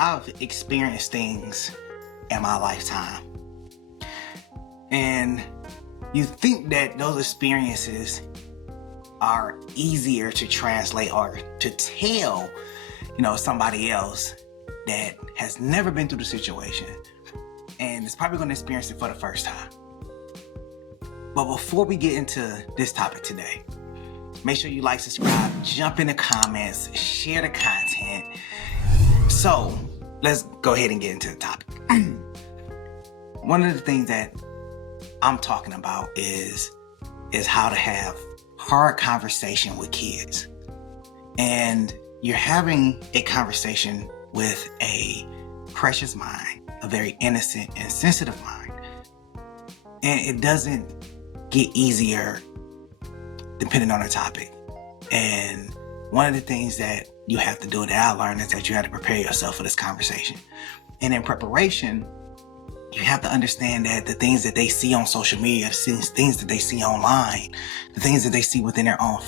I've experienced things in my lifetime, and you think that those experiences are easier to translate or to tell, somebody else that has never been through the situation and is probably going to experience it for the first time. But before we get into this topic today, make sure you like, subscribe, jump in the comments, share the content. So let's go ahead and get into the topic. One of the things that I'm talking about is how to have hard conversation with kids. And you're having a conversation with a precious mind, a very innocent and sensitive mind. And it doesn't get easier depending on the topic. And one of the things that you have to do that I learned is that you have to prepare yourself for this conversation. And in preparation, you have to understand that the things that they see on social media, things that they see online, the things that they see within their own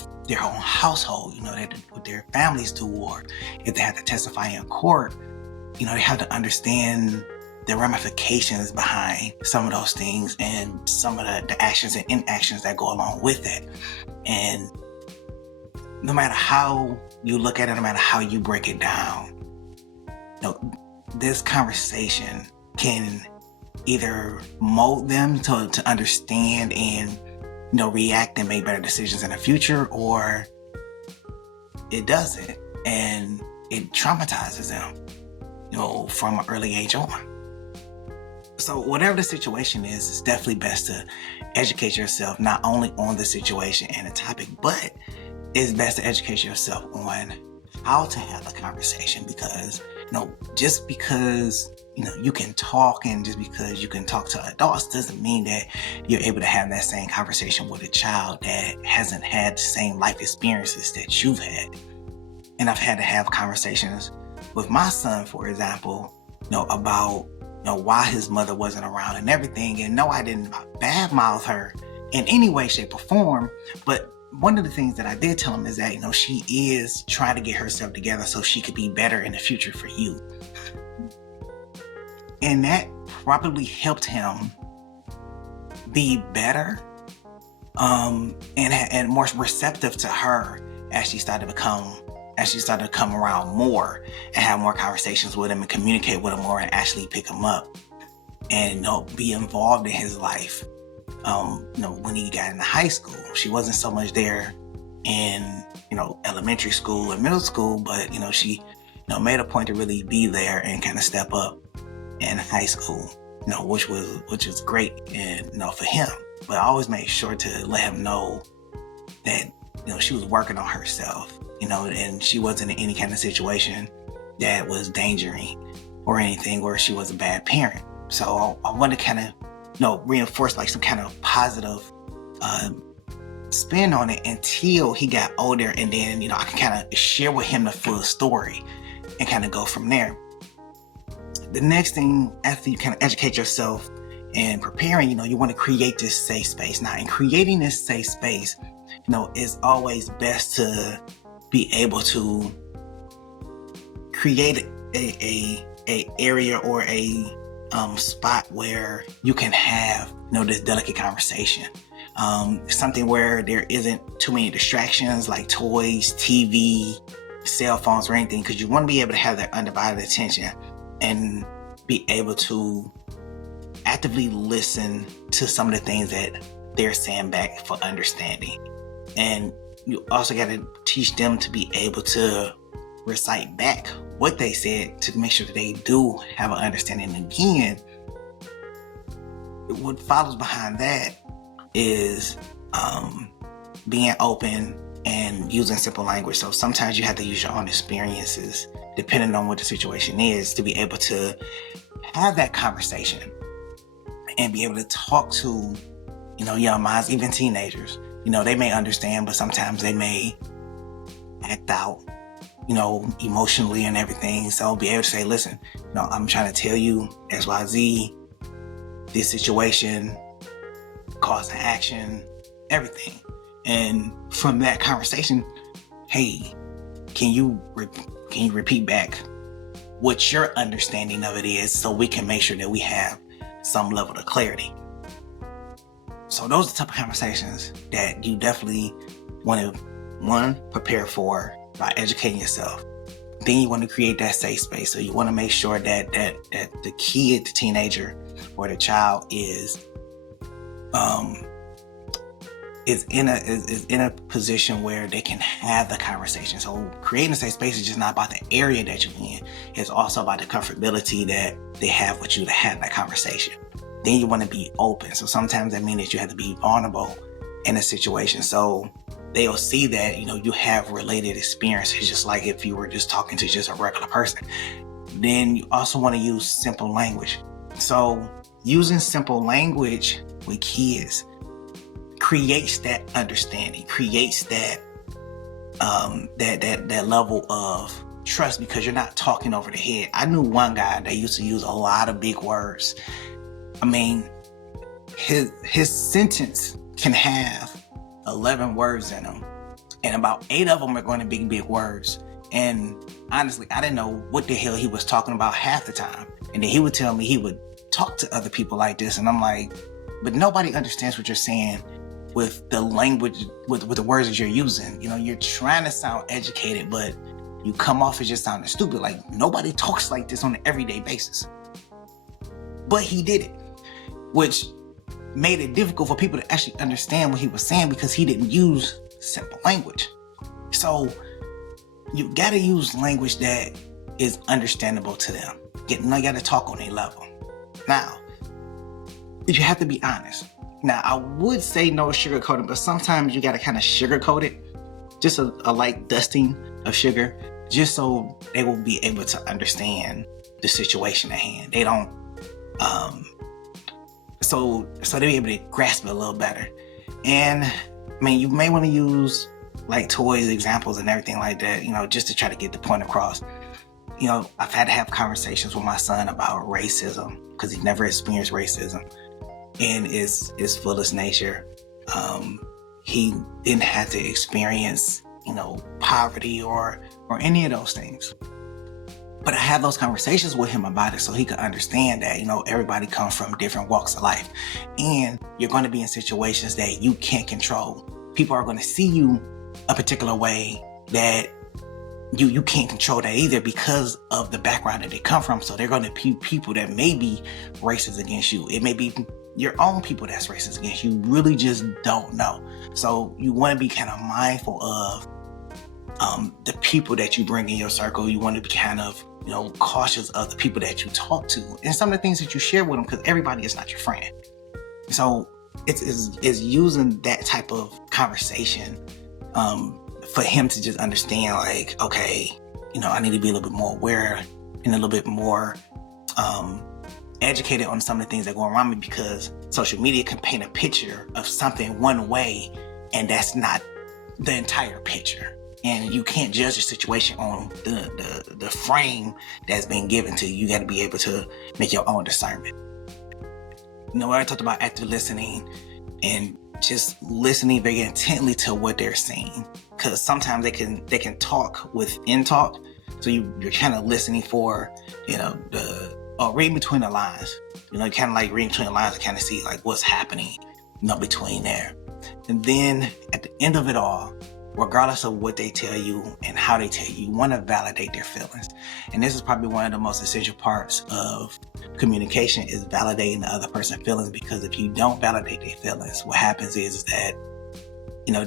household, that what their families do, or if they have to testify in court, they have to understand the ramifications behind some of those things and some of the actions and inactions that go along with that. And no matter how you look at it, no matter how you break it down, this conversation can either mold them to understand and react and make better decisions in the future, or it doesn't, and it traumatizes them from an early age on. So whatever the situation is, it's definitely best to educate yourself not only on the situation and the topic, but it's best to educate yourself on how to have a conversation, because just because you can talk, and just because you can talk to adults doesn't mean that you're able to have that same conversation with a child that hasn't had the same life experiences that you've had. And I've had to have conversations with my son, for example, about why his mother wasn't around and everything. And no, I didn't badmouth her in any way, shape, or form, but one of the things that I did tell him is that, she is trying to get herself together so she could be better in the future for you. And that probably helped him be better and more receptive to her as she started to come around more and have more conversations with him and communicate with him more and actually pick him up and be involved in his life. When he got into high school, she wasn't so much there in elementary school and middle school, but she made a point to really be there and kind of step up in high school, which was great and for him. But I always made sure to let him know that she was working on herself, and she wasn't in any kind of situation that was endangering or anything where she was a bad parent. So I want to kind of reinforce like some kind of positive spin on it until he got older, and then I can kind of share with him the full story and kind of go from there. The next thing, after you kind of educate yourself and preparing, you want to create this safe space. Now, in creating this safe space, it's always best to be able to create a area or a spot where you can have this delicate conversation, something where there isn't too many distractions like toys, TV, cell phones, or anything, because you want to be able to have that undivided attention and be able to actively listen to some of the things that they're saying back for understanding. And you also got to teach them to be able to recite back what they said to make sure that they do have an understanding. Again, what follows behind that is being open and using simple language. So sometimes you have to use your own experiences, depending on what the situation is, to be able to have that conversation and be able to talk to, young minds, even teenagers. They may understand, but sometimes they may act out, emotionally and everything. So be able to say, listen, I'm trying to tell you XYZ, this situation cause and action, everything. And from that conversation, hey, can you repeat back what your understanding of it is, so we can make sure that we have some level of clarity. So those are the type of conversations that you definitely want to, one, prepare for by educating yourself. Then you want to create that safe space. So you want to make sure that the kid, the teenager, or the child is in a position where they can have the conversation. So creating a safe space is just not about the area that you're in. It's also about the comfortability that they have with you to have that conversation. Then you want to be open. So sometimes that means that you have to be vulnerable in a situation. So they'll see that, you have related experiences, just like if you were just talking to just a regular person. Then you also want to use simple language. So using simple language with kids creates that understanding, creates that that level of trust, because you're not talking over the head. I knew one guy that used to use a lot of big words. I mean, his sentence can have 11 words in them, and about 8 of them are going to be big words. And honestly, I didn't know what the hell he was talking about half the time. And then he would tell me he would talk to other people like this, and I'm like, but nobody understands what you're saying with the language, with the words that you're using. You're trying to sound educated, but you come off as just sounding stupid. Like, nobody talks like this on an everyday basis. But he did it, which made it difficult for people to actually understand what he was saying, because he didn't use simple language. So you gotta use language that is understandable to them. You gotta talk on a level. Now, you have to be honest. Now, I would say no sugarcoating, but sometimes you gotta kind of sugarcoat it. Just a light dusting of sugar, just so they will be able to understand the situation at hand. They don't, so they'll be able to grasp it a little better. And I mean, you may want to use like toys, examples, and everything like that, just to try to get the point across. I've had to have conversations with my son about racism, because he never experienced racism in its fullest nature. He didn't have to experience, poverty or any of those things. But I had those conversations with him about it, so he could understand that, everybody comes from different walks of life. And you're going to be in situations that you can't control. People are going to see you a particular way that you can't control that either, because of the background that they come from. So they're going to be people that may be racist against you. It may be your own people that's racist against you. You really just don't know. So you want to be kind of mindful of the people that you bring in your circle. You want to be kind of, cautious of the people that you talk to and some of the things that you share with them, because everybody is not your friend. So it's using that type of conversation for him to just understand, like, okay, I need to be a little bit more aware and a little bit more educated on some of the things that go around me, because social media can paint a picture of something one way, and that's not the entire picture. And you can't judge the situation on the frame that's been given to you. You got to be able to make your own discernment. I talked about active listening and just listening very intently to what they're saying, because sometimes they can talk within talk. So you're kind of listening for, reading between the lines. Kind of like reading between the lines to kind of see like what's happening, between there. And then at the end of it all, regardless of what they tell you and how they tell you, you want to validate their feelings. And this is probably one of the most essential parts of communication, is validating the other person's feelings. Because if you don't validate their feelings, what happens is that,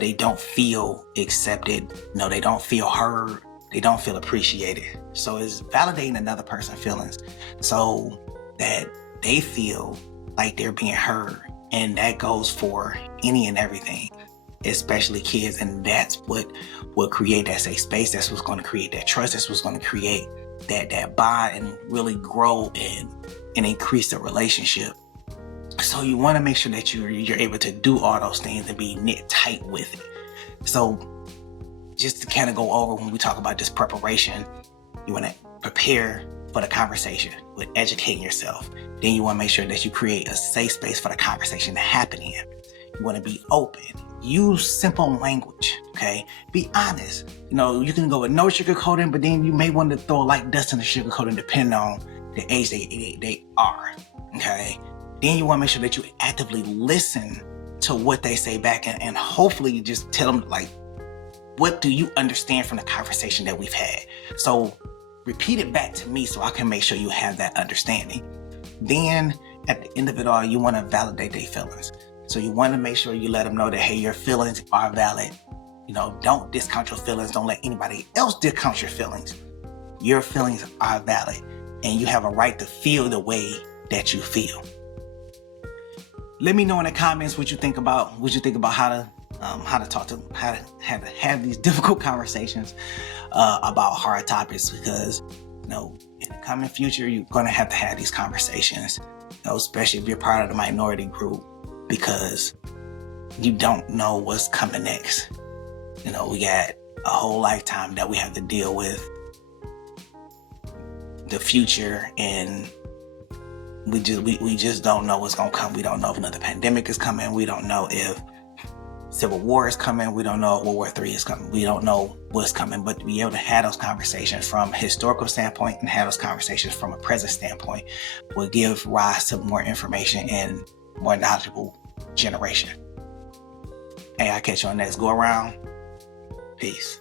they don't feel accepted. They don't feel heard. They don't feel appreciated. So it's validating another person's feelings so that they feel like they're being heard. And that goes for any and everything, especially kids. And that's what will create that safe space. That's what's going to create that trust. That's what's going to create that bond and really grow and increase the relationship. So you want to make sure that you're able to do all those things and be knit tight with it. So just to kind of go over, when we talk about this preparation, you want to prepare for the conversation with educating yourself. Then you want to make sure that you create a safe space for the conversation to happen in. You want to be open. Use simple language, okay? Be honest. You can go with no sugarcoating, but then you may want to throw a light dust in the sugarcoating depending on the age they are, okay? Then you want to make sure that you actively listen to what they say back and hopefully you just tell them, like, what do you understand from the conversation that we've had? So repeat it back to me so I can make sure you have that understanding. Then at the end of it all, you want to validate their feelings. So you want to make sure you let them know that, hey, your feelings are valid. Don't discount your feelings. Don't let anybody else discount your feelings. Your feelings are valid and you have a right to feel the way that you feel. Let me know in the comments what you think about how to talk to them, how to have these difficult conversations about hard topics, because in the coming future you're going to have these conversations, especially if you're part of the minority group, because you don't know what's coming next. We got a whole lifetime that we have to deal with the future, and we just don't know what's going to come. We don't know if another pandemic is coming. We don't know if Civil War is coming. We don't know if World War III is coming. We don't know what's coming, but to be able to have those conversations from a historical standpoint and have those conversations from a present standpoint will give rise to more information and more knowledgeable generation. Hey, I'll catch you on the next go around. Peace.